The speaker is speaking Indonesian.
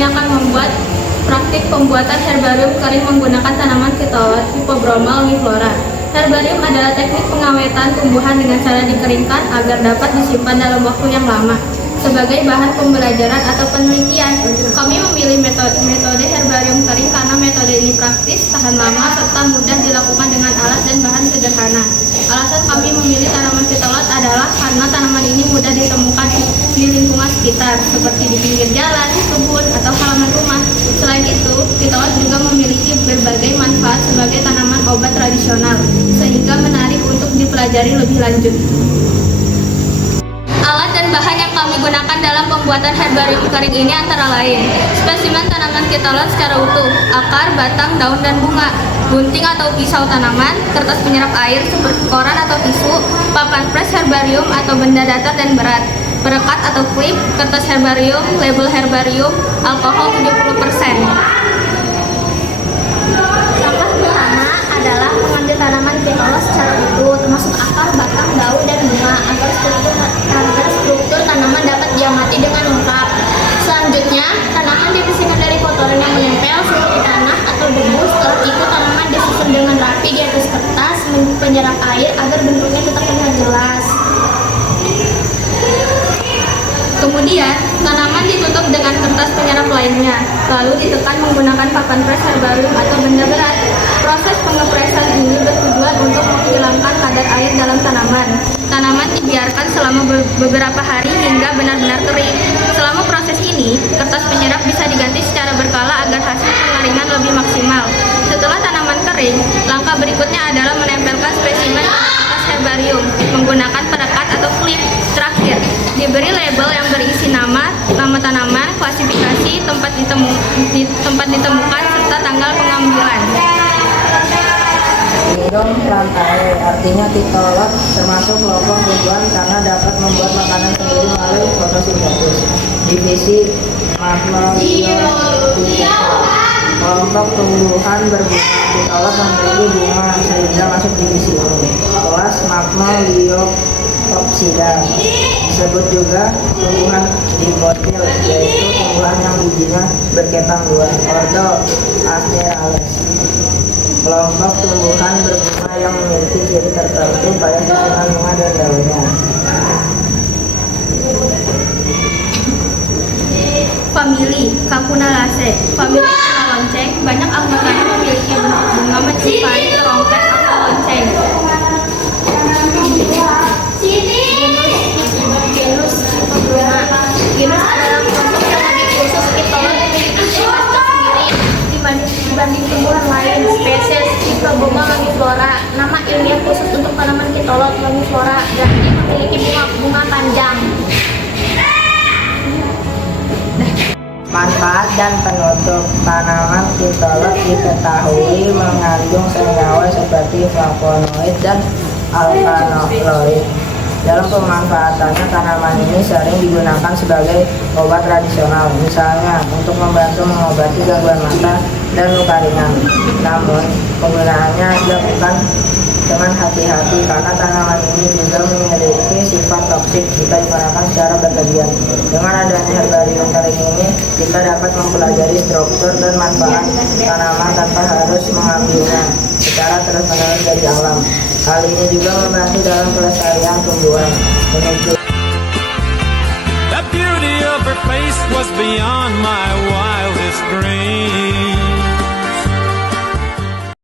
kami akan membuat praktik pembuatan herbarium kering menggunakan tanaman Phytolot Hippobromo longiflora. Herbarium adalah teknik pengawetan tumbuhan dengan cara dikeringkan agar dapat disimpan dalam waktu yang lama. Sebagai bahan pembelajaran atau penelitian, kami memilih metode herbarium kering karena metode ini praktis, tahan lama, serta mudah dilakukan dengan alat dan bahan sederhana. Alasan kami memilih tanaman Phytolot adalah karena tanaman ini mudah ditemukan di lingkungan sekitar, seperti di pinggir jalan, kebun, atau halaman rumah. Selain itu, Phytolot juga memiliki berbagai manfaat sebagai tanaman obat tradisional, sehingga menarik untuk dipelajari lebih lanjut. Alat dan bahan yang kami gunakan dalam pembuatan herbarium kering ini antara lain spesimen tanaman Phytolot secara utuh, akar, batang, daun, dan bunga, gunting atau pisau tanaman, kertas penyerap air seperti koran atau tisu, papan pres herbarium atau benda datar dan berat, perekat atau klip, kertas herbarium, label herbarium, alkohol 70%. Langkah pertama adalah mengambil tanaman Phytolot secara utuh, termasuk akar, batang, daun, dan bunga, agar struktur tanaman dapat diamati dengan lengkap. Selanjutnya, tanaman dibersihkan dari kotoran yang menempel seperti tanah atau debu. Setelah itu, tanaman disusun dengan rapi di atas kertas penyerap air agar bentuknya tetap terlihat jelas. Kemudian, tanaman ditutup dengan kertas penyerap lainnya, lalu ditekan menggunakan papan pres herbarium atau benda berat. Proses pengepresan ini bertujuan untuk menghilangkan kadar air dalam tanaman. Tanaman dibiarkan selama beberapa hari hingga benar-benar kering. Selama proses ini, kertas penyerap bisa diganti secara berkala agar hasil pengeringan lebih maksimal. Setelah tanaman kering, langkah berikutnya adalah menempelkan spesimen pada kertas herbarium menggunakan perekat atau klip. Terakhir, diberi label yang berisi nama tanaman, klasifikasi, tempat ditemukan, serta tanggal pengambilan. Lindung plantae, artinya Phytolot termasuk kelompok tumbuhan karena dapat membuat makanan sendiri melalui fotosintesis. Divisi Magnoliophyta, kelompok tumbuhan berbunga. Phytolot memiliki bunga sehingga masuk divisi ini. Kelas Magnoliophyta disebut juga tumbuhan dikotil, yaitu tumbuhan yang bijinya berkepang dua. Ordo Asterales, kelompok tumbuhan berbunga yang memiliki ciri tertentu pada susunan bunga dan daunnya. Famili Cacunalaceae. Famili bunga lonceng, banyak anggotanya memiliki bentuk bunga menyerupai trompet atau lonceng. Genus adalah kelompok yang khusus Phytolot memiliki ciri khas tersendiri dibanding tumbuhan lain. Spesies Hippobromo longiflora, nama ilmiah khusus untuk tanaman Phytolot longiflora, dan memiliki bunga panjang. Manfaat dan penutup. Tanaman Phytolot diketahui mengandung senyawa seperti flavonoid dan alkaloid. Dalam pemanfaatannya, tanaman ini sering digunakan sebagai obat tradisional, misalnya untuk membantu mengobati gangguan mata dan luka ringan. Namun, penggunaannya dilakukan dengan hati-hati karena tanaman ini juga memiliki sifat toksik jika digunakan secara berlebihan. Dengan adanya herbarium kering ini, kita dapat mempelajari struktur dan manfaat tanaman tanpa harus mengambilnya secara terus-menerus dari alam. Hal ini juga membantu dalam pelestarian tumbuhan. The beauty of her face was beyond my wildest dreams.